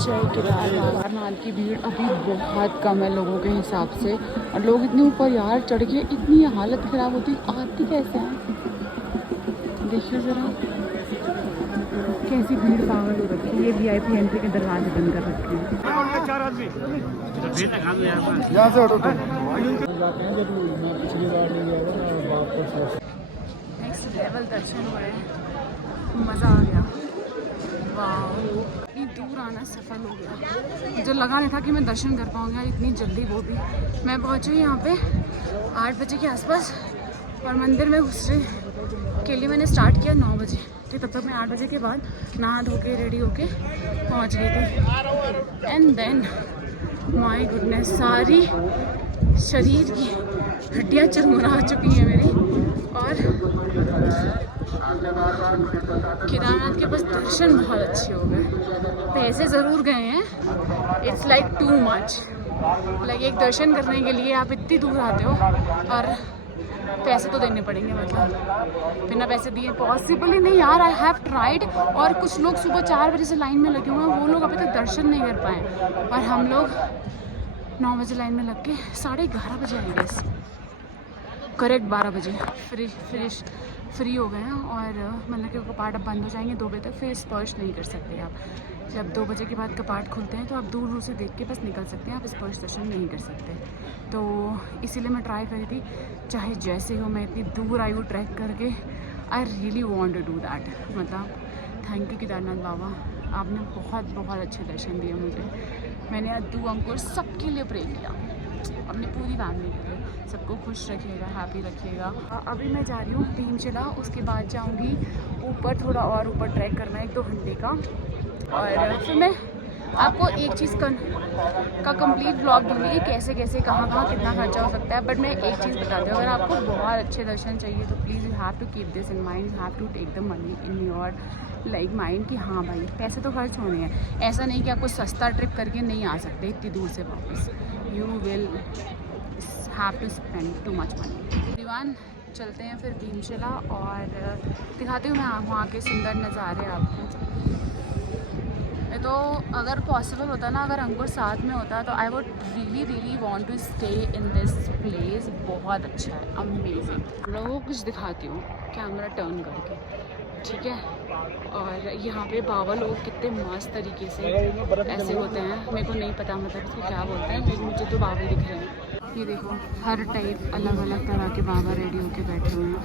जय केदारनाथ की भीड़ अभी बहुत कम है लोगों के हिसाब से, और लोग इतने ऊपर यार चढ़ के इतनी हालत ख़राब होती, आती कैसे हैं देखिए ज़रा, कैसी भीड़ पागल हो रखी है। ये VIP एंट्री के दरवाजे बंद कर रखे हैं। यहाँ से नेक्स्ट लेवल दर्शन हुए, मज़ा आ गया। वाह, इतनी दूर आना सफल हो गया। मुझे लगा नहीं था कि मैं दर्शन कर पाऊँगी इतनी जल्दी, वो भी मैं पहुँची यहाँ पे 8 बजे के आसपास, और मंदिर में घुसने के लिए मैंने स्टार्ट किया 9 बजे। तो तब तक मैं 8 बजे के बाद नहा धो के रेडी होके पहुँच गई थी। एंड देन माय गुडनेस, सारी शरीर की हड्डियाँ चरमरा चुकी हैं मेरी, और केदारनाथ के बस दर्शन बहुत अच्छे हो गए। पैसे ज़रूर गए हैं, it's like too much, like एक दर्शन करने के लिए आप इतनी दूर आते हो और पैसे तो देने पड़ेंगे, मतलब बिना पैसे दिए पॉसिबल ही नहीं यार। आई हैव ट्राइड, और कुछ लोग सुबह 4 बजे से लाइन में लगे हुए हैं, वो लोग अभी तक दर्शन नहीं कर पाए, और हम लोग 9 बजे लाइन में लग के 11:30 बजे आएंगे, करेक्ट 12 बजे फ्री हो गए हैं, और मतलब कि कपाट अब बंद हो जाएंगे 2 बजे तक, फिर स्पर्श नहीं कर सकते आप। जब 2 बजे के बाद कपाट खुलते हैं तो आप दूर दूर से देख के बस निकल सकते हैं, आप स्पर्श दर्शन नहीं कर सकते। तो इसीलिए मैं ट्राई करी थी, चाहे जैसे हो, मैं इतनी दूर आई हूँ ट्रैक करके। I really want to do that, मतलब थैंक यू केदारनाथ बाबा, आपने बहुत बहुत अच्छे दर्शन दिए मुझे। मैंने अद्दू अंकुर सबके लिए प्रे किया, अपनी पूरी फैमिली के लिए, सबको खुश रखिएगा, हैप्पी रखिएगा। अभी मैं जा रही हूँ भीमशिला, उसके बाद जाऊँगी ऊपर, थोड़ा और ऊपर ट्रैक करना है 1-2 घंटे का, और फिर मैं आपको एक चीज़ का कंप्लीट ब्लॉग दूँगी कि कैसे कैसे कहाँ कितना खर्चा हो सकता है। बट मैं एक चीज़ बताती हूँ, अगर आपको बहुत अच्छे दर्शन चाहिए तो please you have to keep this in mind, you have to take the money in your like mind कि हाँ भाई पैसे तो खर्च होने हैं, ऐसा नहीं कि आपको सस्ता ट्रिप करके नहीं आ सकते इतनी दूर से वापस, you will have to spend too much money. Everyone, चलते हैं फिर भीमशिला, और दिखाती हूँ मैं वहाँ के सुंदर नज़ारे आपको। तो अगर पॉसिबल होता ना, अगर अंकुर साथ में होता तो I would really want to stay in this place, बहुत अच्छा है, अमेजिंग। लोगों को कुछ दिखाती हूँ कैमरा टर्न करके, ठीक है। और यहाँ पे बाबा लोग कितने मस्त तरीके से ऐसे होते हैं, मेरे को नहीं पता मतलब इसको क्या बोलते हैं, लेकिन मुझे तो बाबा दिख रहे हैं। ये देखो, हर टाइप अलग अलग तरह के बाबा रेडी होके बैठे हुए हैं,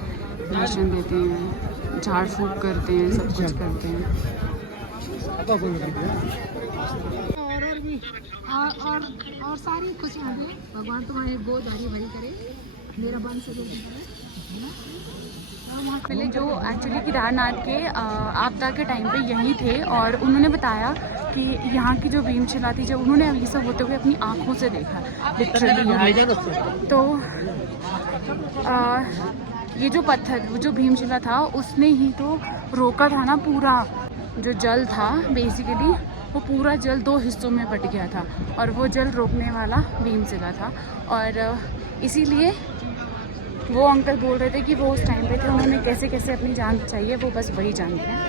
दर्शन देते हैं, झाड़ फूँक करते हैं, सब कुछ करते हैं। और सारी खुशियाँ दे भगवान, तुम्हारे गोद हरी भरी करे, मेरा बन से पहले जो एक्चुअली केदारनाथ के आपदा के टाइम पे यहीं थे, और उन्होंने बताया कि यहाँ की जो भीमशिला थी, जब उन्होंने ये सब होते हुए अपनी आँखों से देखा लिटरली, तो ये जो पत्थर, जो भीमशिला था, उसने ही तो रोका था ना, पूरा जो जल था बेसिकली, वो पूरा जल 2 हिस्सों में बट गया था, और वो जल रोकने वाला भीमशिला था। और इसीलिए वो अंकल बोल रहे थे कि वो उस टाइम पे थे, उन्होंने कैसे कैसे अपनी जान बचाई है, वो बस वही जानते हैं।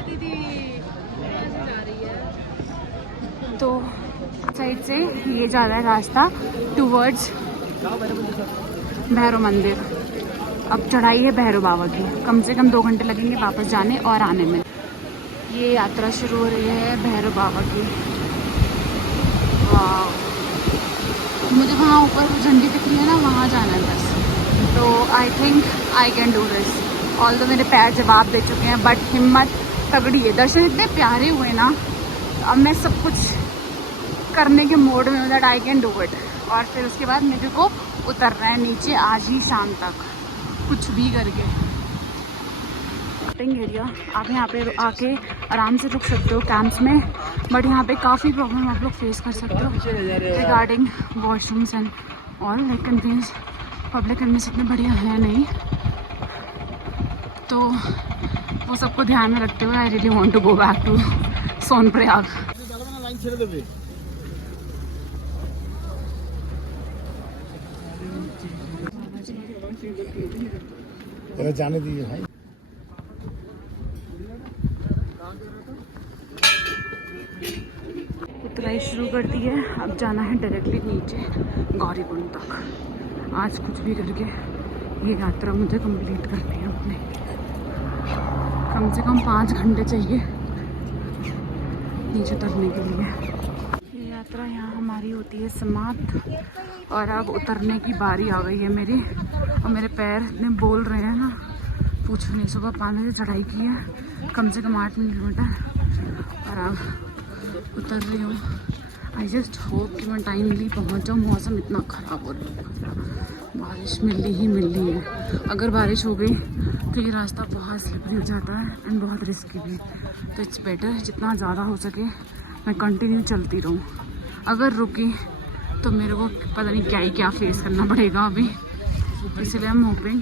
तो साइड से ये जा रहा है रास्ता टूवर्ड्स भैरव मंदिर। अब चढ़ाई है भैरव बाबा की, कम से कम 2 घंटे लगेंगे वापस जाने और आने में। ये यात्रा शुरू हो रही है भैरव बाबा की। वाह, मुझे वहाँ ऊपर झंडी दिख रही है ना, वहाँ जाना है बस। तो I think I can do this, all तो मेरे पैर जवाब दे चुके हैं, बट हिम्मत तगड़ी है। दर्शन इतने प्यारे हुए ना, अब मैं सब कुछ करने के मोड में हूँ that I can do it. और फिर उसके बाद मेरे को उतरना है नीचे आज ही शाम तक, कुछ भी करके। एरिया, आप यहाँ पे आके आराम से रुक सकते हो कैंप्स में, बट यहाँ पे काफ़ी प्रॉब्लम आप लोग फेस कर सकते हो regarding washrooms and all, like convenience public convenience इतने बढ़िया है नहीं, तो वो सबको ध्यान में रखते हुए I really want to go back to Sonprayag. जाने दीजिए भाई। उतराई शुरू कर दी है। अब जाना है डायरेक्टली नीचे गौरीकुंड तक। आज कुछ भी करके ये यात्रा मुझे कंप्लीट करनी है अपने। कम से कम 5 घंटे चाहिए नीचे उतरने के लिए। ये यात्रा यहाँ हमारी होती है समाप्त और अब उतरने की बारी आ गई है मेरी। और मेरे पैर इतने बोल रहे हैं ना, पूछो नहीं। सुबह 5 बजे चढ़ाई की है, कम से कम 8 किलोमीटर, और अब उतर रही हूँ। आई जस्ट होप कि मैं टाइमली पहुँच जाऊँ। मौसम इतना ख़राब हो रहा है, बारिश मिल रही है। अगर बारिश हो गई तो ये रास्ता बहुत स्लिपरी हो जाता है एंड बहुत रिस्की भी। तो इट्स बेटर जितना ज़्यादा हो सके मैं कंटिन्यू चलती रहूँ। अगर रुकी तो मेरे को पता नहीं क्या फेस करना पड़ेगा अभी। इसलिए आई एम होपिंग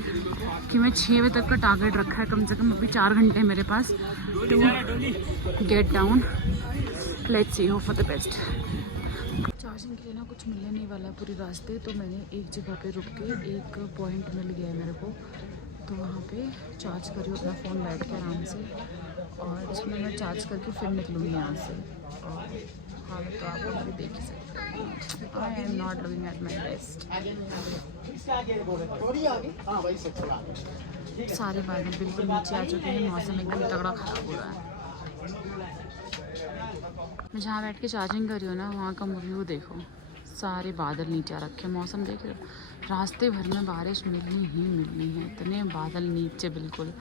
कि मैं 6 बजे तक का टारगेट रखा है कम से कम। अभी 4 घंटे मेरे पास to get down. Let's see, hope for the best. Charging के लिए ना कुछ मिलने नहीं वाला पूरी रास्ते, तो मैंने एक जगह पे रुक के एक पॉइंट मिल गया है मेरे को, तो वहाँ पे चार्ज करी अपना फ़ोन बैठ के आराम से। और इसमें मैं चार्ज करके फिर निकलूँगी यहाँ से। और हाँ, तो आप लोग भी देख ही सकते हैं। I am not looking at my best. सारे बादल बिल्कुल नीचे आ चुके हैं, मौसम एकदम तगड़ा ख़राब हो रहा है। मैं जहाँ बैठ के चार्जिंग कर रही हूँ ना, वहाँ का व्यू देखो, सारे बादल नीचे आ रखे। मौसम देख रहे हो, रास्ते भर में बारिश मिलनी है। इतने बादल नीचे बिल्कुल,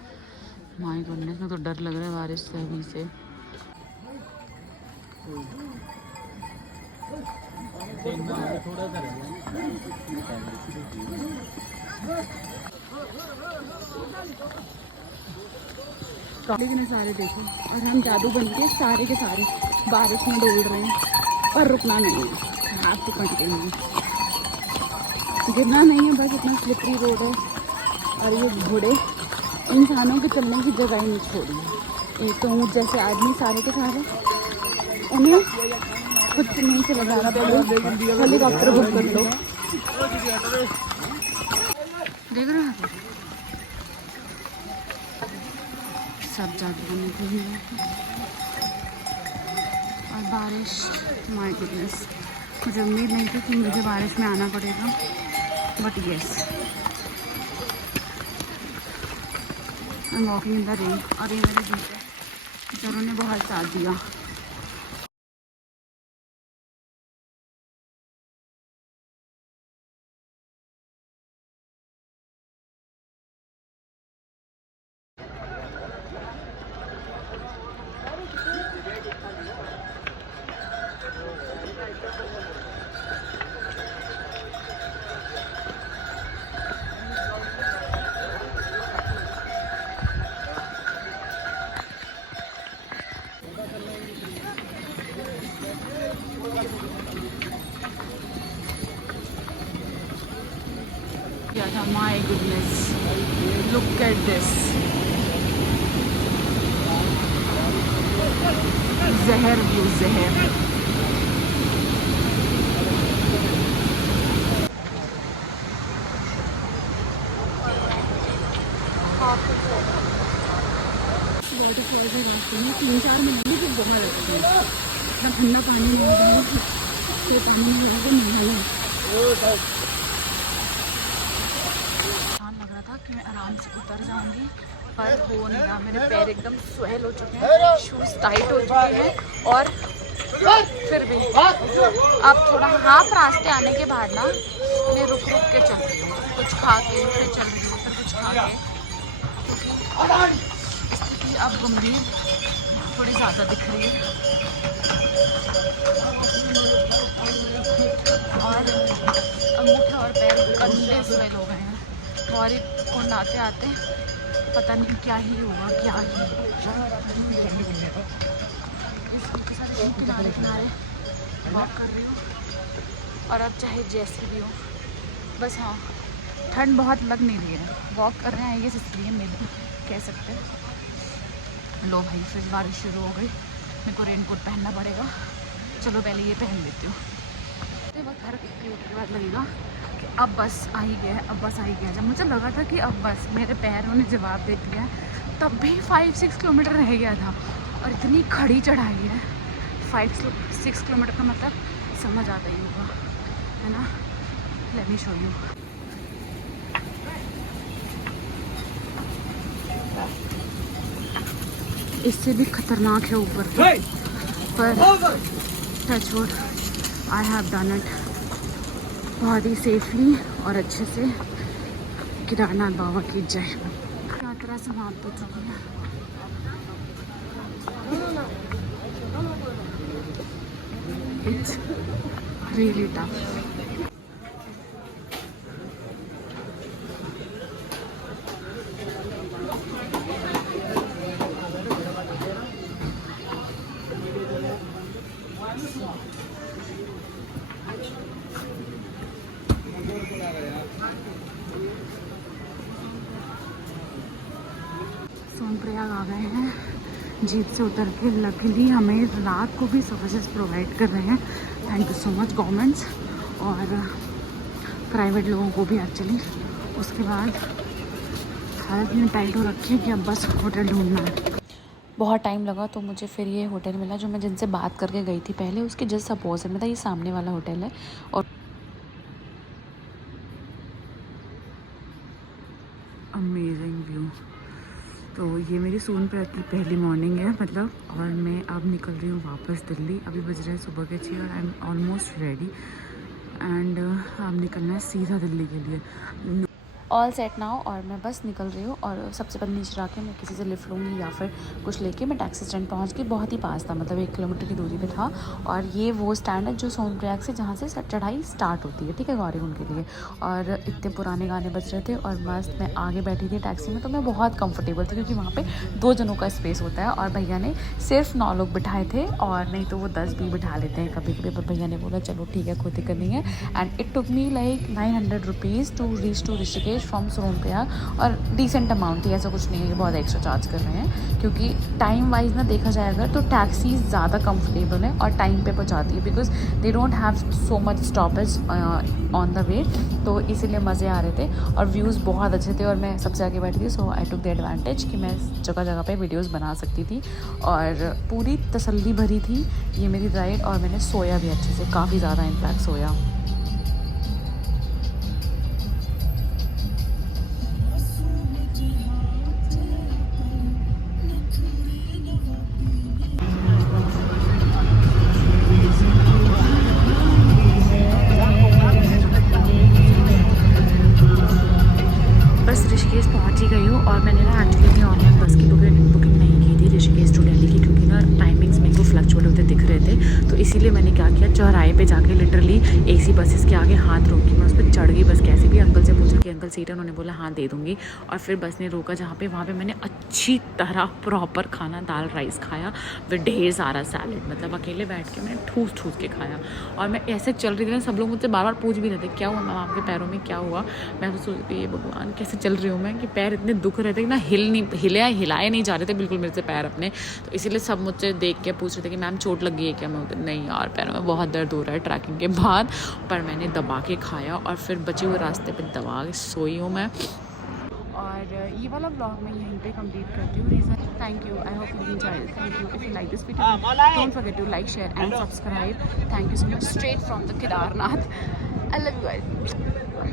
माय गॉडनेस, में तो डर लग रहा है बारिश से अभी से। लेकिन नज़ारे देखो, और हम जादू बन के सारे के सारे बारिश में डोल रहे हैं, पर रुकना नहीं है। हाथ तो कंटिन्यू, गिरना नहीं है, बस इतना स्लिपरी रोड है। और ये घोड़े इंसानों के चलने की जगह ही नहीं छोड़ी है। एक तो ऊँट जैसे आदमी सारे के सारे, उन्हें खुद से नहीं से लगाना पड़ेगा, हेलीकॉप्टर बुक कर लो। देख रहे हैं सब जादू करने के लिए। और बारिश, माय गुडनेस, मुझे उम्मीद नहीं थी कि मुझे बारिश में आना पड़ेगा, but yes, I am walking in the rain. और ये मेरे जूते, बेचारों ने बहुत साथ दिया। क्या था, my goodness, look at this, जहर व्यू, जहर। वाटरफॉल के रास्ते में 3-4 मिनट भी कुछ बहुत अच्छी है। इतना ठंडा पानी नहीं है, तो पानी में लगा के नहाना। लग रहा था कि मैं आराम से उतर जाऊंगी, पर हो नहीं रहा। मेरे पैर एकदम स्वेल हो चुके हैं, शूज़ टाइट हो चुके हैं। और फिर भी अब थोड़ा हाफ रास्ते आने के बाद ना मैं रुक के चल रही हूँ, कुछ खा के फिर चल रही हूँ, फिर कुछ खा के, क्योंकि स्थिति अब गंभीर थोड़ी ज़्यादा दिख रही है। और अंगूठे और पैर कंधे स्वेल हो गए हैं। गौरी कुंड आते आते पता नहीं क्या ही होगा, क्या ही। इसके साथ किनारे किनारे वॉक कर रही हूँ, और अब चाहे जैसी भी हो, बस हाँ, ठंड बहुत लग नहीं रही है। वॉक कर रहे हैं ये, इसलिए मैं भी कह सकते हैं। लो भाई, फिर बारिश शुरू हो गई, मेरे को रेनकोट पहनना पड़ेगा। चलो पहले ये पहन लेती हूँ। तो वक्त हर किलोमीटर के बाद लगेगा कि अब बस आ ही गया है, अब बस आ ही गया है। जब मुझे लगा था कि अब बस, मेरे पैरों ने जवाब दे दिया है, तब भी 5-6 किलोमीटर रह गया था। और इतनी खड़ी चढ़ाई है, 5-6 किलोमीटर का मतलब समझ आता ही होगा, है ना। Let me show you. इससे भी खतरनाक है ऊपर पर touch would I have done it बहुत ही सेफली और अच्छे से। केदारनाथ बाबा की जय। यात्रा समाप्त हो चुकी है। It's really tough. सोनप्रयाग आ गए हैं जीप से उतर के। लकीली हमें रात को भी सर्विसेज प्रोवाइड कर रहे हैं। Thank you so much governments और प्राइवेट लोगों को भी एक्चुअली। उसके बाद हालत में टाइट हो रखी है कि अब बस होटल ढूंढना है। बहुत टाइम लगा तो मुझे फिर ये होटल मिला जो मैं जिनसे बात करके गई थी पहले, उसके जस्ट अपोजिट में था। ये सामने वाला होटल है और अमेजिंग व्यू। तो ये मेरी सोनप्रयाग की पहली मॉर्निंग है मतलब, और मैं अब निकल रही हूँ वापस दिल्ली। अभी बज रहे हैं सुबह के 6 और I am almost ready and अब निकलना है सीधा दिल्ली के लिए। ऑल सेट नाउ और मैं बस निकल रही हूँ। और सबसे पहले नीचे जाके मैं किसी से लिफ्ट लूँगी या फिर कुछ लेके मैं टैक्सी स्टैंड पहुँच गई। बहुत ही पास था, मतलब 1 किलोमीटर की दूरी पे था। और ये वो स्टैंड है जो सोनप्रयाग से जहाँ से चढ़ाई स्टार्ट होती है, ठीक है, गौरीकुंड के लिए। और इतने पुराने गाने बज रहे थे और मस्त मैं आगे बैठी थी टैक्सी में, तो मैं बहुत कंफर्टेबल थी क्योंकि वहाँ पे 2 जनों का स्पेस होता है। और भैया ने सिर्फ 9 लोग बिठाए थे और नहीं तो वो 10 भी बिठा लेते हैं कभी कभी। पर भैया ने बोला चलो ठीक है, कोई दिक्कत नहीं है। And it took me like 900 rupees to reach to Rishikesh from Sonprayag. और डिसेंट अमाउंट थी, ऐसा कुछ नहीं है कि बहुत एक्स्ट्रा चार्ज कर रहे हैं। क्योंकि टाइम वाइज ना देखा जाए अगर तो टैक्सी ज़्यादा कंफर्टेबल है और टाइम पे पहुँचाती है because they don't have so much stoppage on the way. तो इसीलिए मज़े आ रहे थे और व्यूज़ बहुत अच्छे थे और मैं सबसे आगे बैठी थी। सो आई टुक द एडवांटेज कि मैं जगह जगह पे वीडियोस बना सकती थी और पूरी तसल्ली भरी थी ये मेरी राइड। और मैंने सोया भी अच्छे से, काफ़ी ज़्यादा इनफैक्ट सोया। बस ऋषिकेश पहुंच ही गई हूँ और मैंने ना एक्चुअली अपनी ऑनलाइन बस की बुकिंग नहीं की थी ऋषिकेश टू दिल्ली की, क्योंकि ना टाइमिंग्स मेरे को फ्लक्चुएट होते दिख रहे थे। तो इसीलिए मैंने क्या किया, चौराहे पे जाके लिटरली एसी बसेस के आगे हाथ रोक के मैं उस पर चढ़ गई। बस कैसे भी अंकल से पूछा कि अंकल सीट है, उन्होंने बोला हाँ दे दूँगी। और फिर बस ने रोका जहाँ पे, वहाँ पे मैंने अच्छी तरह प्रॉपर खाना दाल राइस खाया फिर ढेर सारा सैलड। मतलब अकेले बैठ के मैंने ठूस ठूस के खाया। और मैं ऐसे चल रही थी ना, सब लोग मुझसे बार बार पूछ भी रहे थे क्या हुआ मैम आपके पैरों में, क्या हुआ। मैं तो सोचती थी ये भगवान कैसे चल रही हूँ मैं कि पैर इतने दुख रहे थे कि ना हिलाए नहीं जा रहे थे बिल्कुल मेरे से पैर अपने। तो इसीलिए सब मुझसे देख के पूछ रहे थे कि मैम चोट लग गई है क्या। मैं नहीं यार, पैरों में बहुत दर्द हो रहा है ट्रैकिंग के बाद। पर मैंने दबा के खाया और फिर बचे हुए रास्ते पे दबा के सोई हूँ मैं। और ये वाला ब्लॉग मैं यहीं पे कंप्लीट करती हूँ। Reason thank you, I hope you enjoy. Thank you, if you like this video don't forget to like share and subscribe. Thank you so much, straight from the Kedarnath. I love you guys.